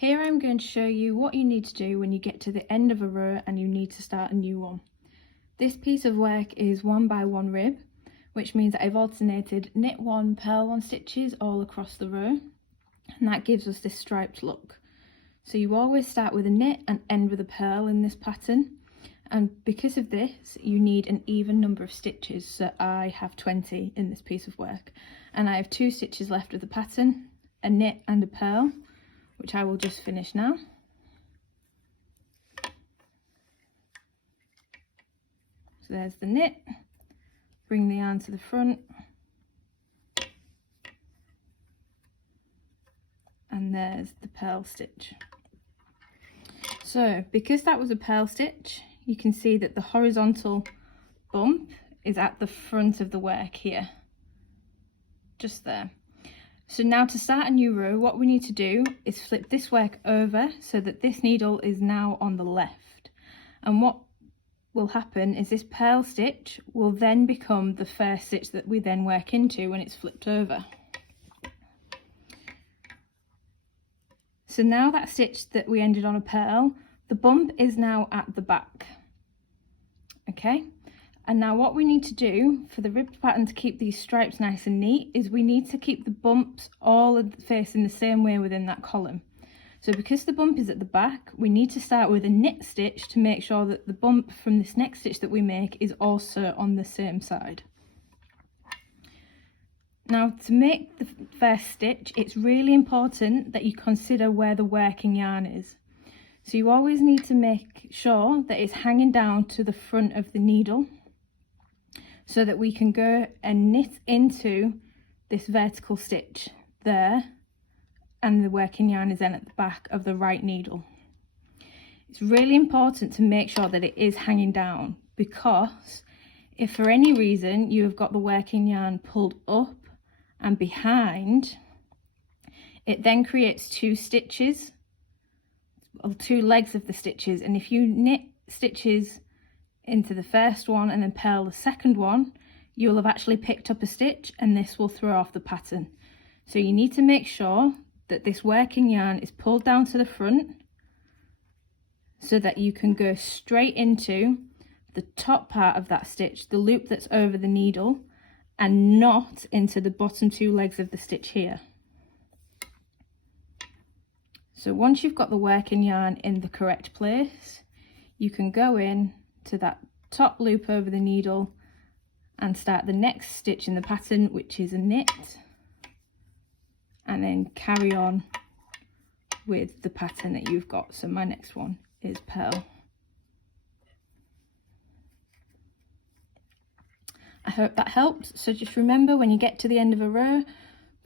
Here I'm going to show you what you need to do when you get to the end of a row and you need to start a new one. This piece of work is 1 by 1 rib, which means that I've alternated knit 1, purl 1 stitches all across the row, and that gives us this striped look. So you always start with a knit and end with a purl in this pattern, and because of this you need an even number of stitches. So I have 20 in this piece of work, and I have 2 stitches left of the pattern, a knit and a purl, which I will just finish now. So there's the knit, bring the yarn to the front, and there's the purl stitch. So because that was a purl stitch, you can see that the horizontal bump is at the front of the work here, just there. So now to start a new row, what we need to do is flip this work over so that this needle is now on the left. And what will happen is this purl stitch will then become the first stitch that we then work into when it's flipped over. So now that stitch that we ended on a purl, the bump is now at the back. Okay? And now what we need to do for the ribbed pattern to keep these stripes nice and neat is we need to keep the bumps all facing the same way within that column. So because the bump is at the back, we need to start with a knit stitch to make sure that the bump from this next stitch that we make is also on the same side. Now to make the first stitch, it's really important that you consider where the working yarn is. So you always need to make sure that it's hanging down to the front of the needle, so that we can go and knit into this vertical stitch there, and the working yarn is then at the back of the right needle. It's really important to make sure that it is hanging down, because if for any reason you have got the working yarn pulled up and behind, it then creates 2 stitches, or 2 legs of the stitches, and if you knit stitches into the first one and then purl the second one, you'll have actually picked up a stitch and this will throw off the pattern. So you need to make sure that this working yarn is pulled down to the front so that you can go straight into the top part of that stitch, the loop that's over the needle, and not into the bottom 2 legs of the stitch here. So once you've got the working yarn in the correct place, you can go in to that top loop over the needle and start the next stitch in the pattern, which is a knit, and then carry on with the pattern that you've got. So my next one is purl. I hope that helped. So just remember, when you get to the end of a row,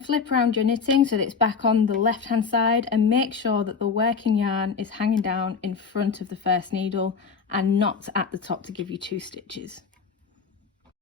flip around your knitting so that it's back on the left hand side, and make sure that the working yarn is hanging down in front of the first needle and not at the top to give you 2 stitches.